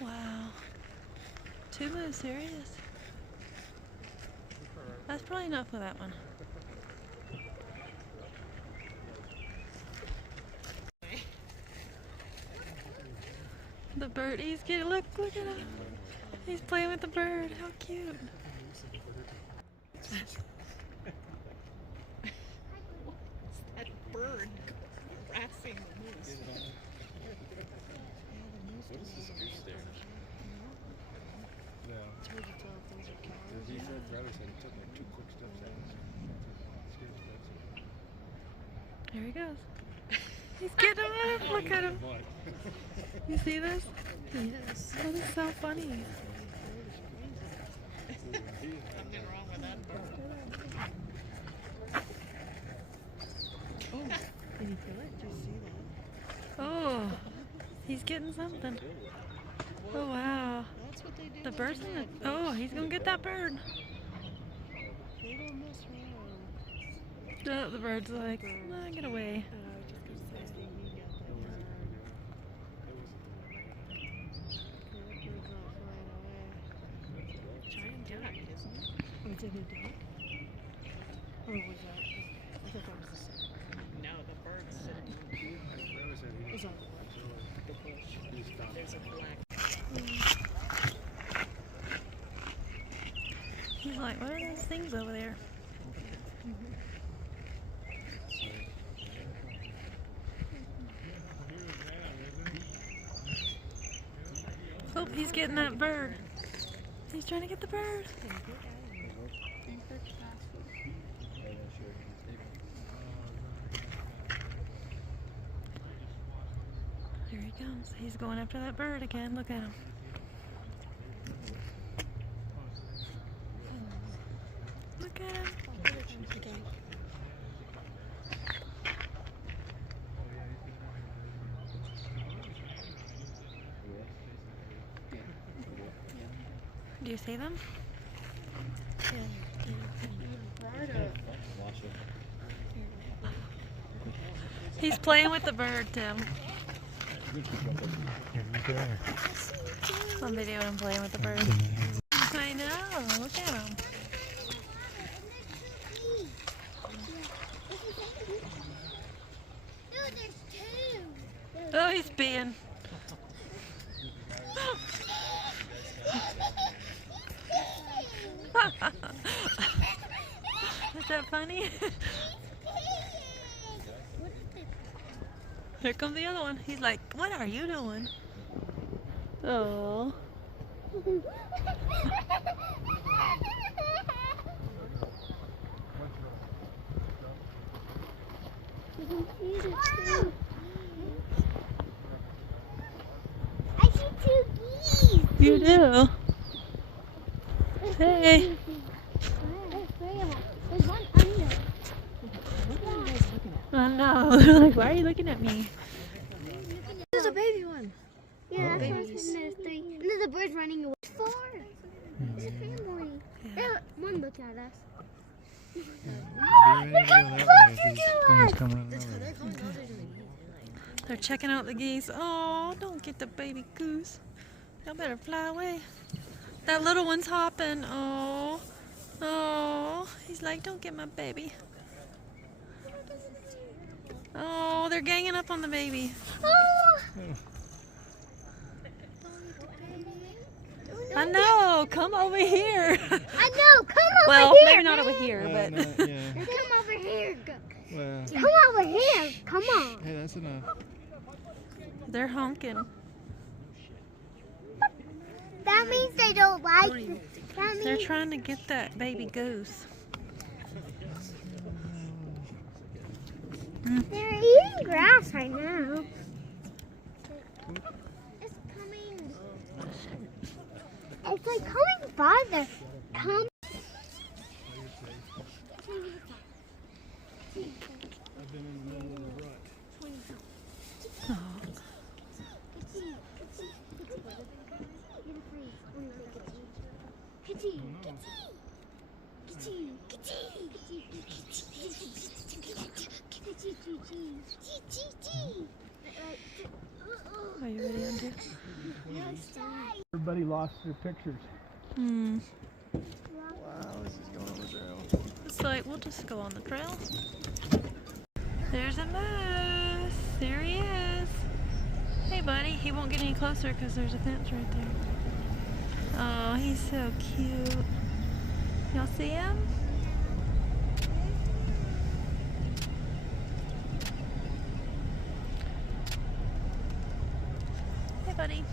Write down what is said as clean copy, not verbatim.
Wow. Tulu, serious? That's probably enough for that one. The bird, he's getting, look at him. He's playing with the bird. How cute. That bird harassing the moose. What is this goose there? It's hard to tell if those are cows. He said, Brother said he took like 2 quick steps out. There he goes. He's getting him. Look at him. You see this? Yes. That is so funny. Something wrong with that bird. Oh, did he kill it? Did you see that? Oh, he's getting something. Oh wow. That's what they do. The bird's in the, oh, he's gonna get that bird. They don't mess around. Oh, the bird's like, nah, get away. Was it a duck? Or was that? I thought that was the sun. No, the bird's sitting on the It's on the bush. There's a black. He's like, what are those things over there? Oh, he's getting that bird. He's trying to get the bird. Here he comes. He's going after that bird again. Look at him. Look at him. Do you see them? He's playing with the bird, Tim. On video, I'm playing with the bird. I know. Look at him. Oh, he's peeing. Is that funny? Here comes the other one. He's like, what are you doing? Oh. I see 2 geese. You do? Hey. There's one under. I know. They're like, why are you looking at me? There's a baby one. Yeah, that's what I was saying. There's 3. And there's a bird running away. 4. There's a family. Yeah. One look at us. Look how close They're checking out the geese. Oh, don't get the baby goose. Y'all better fly away. That little one's hopping. Oh. Oh. He's like, don't get my baby. Oh, they're ganging up on the baby. Oh! I know. Come over here. I know. Come over Well, here. maybe not over here, but. Come over here. Well, Come over here. Come on. hey, that's enough. They're honking. That means they don't like it. That They're means trying to get that baby goose. they're eating grass right now. It's coming. It's like coming farther. Come. I've been in the middle of the rut. Oh. Kitty. Kitty. Gigi. Are you ready, Andrew? Everybody lost their pictures. Hmm. Wow, this is going on the trail. It's like, we'll just go on the trail. There's a moose. There he is. Hey, buddy. He won't get any closer because there's a fence right there. Oh, he's so cute. Y'all see him? Hey, buddy.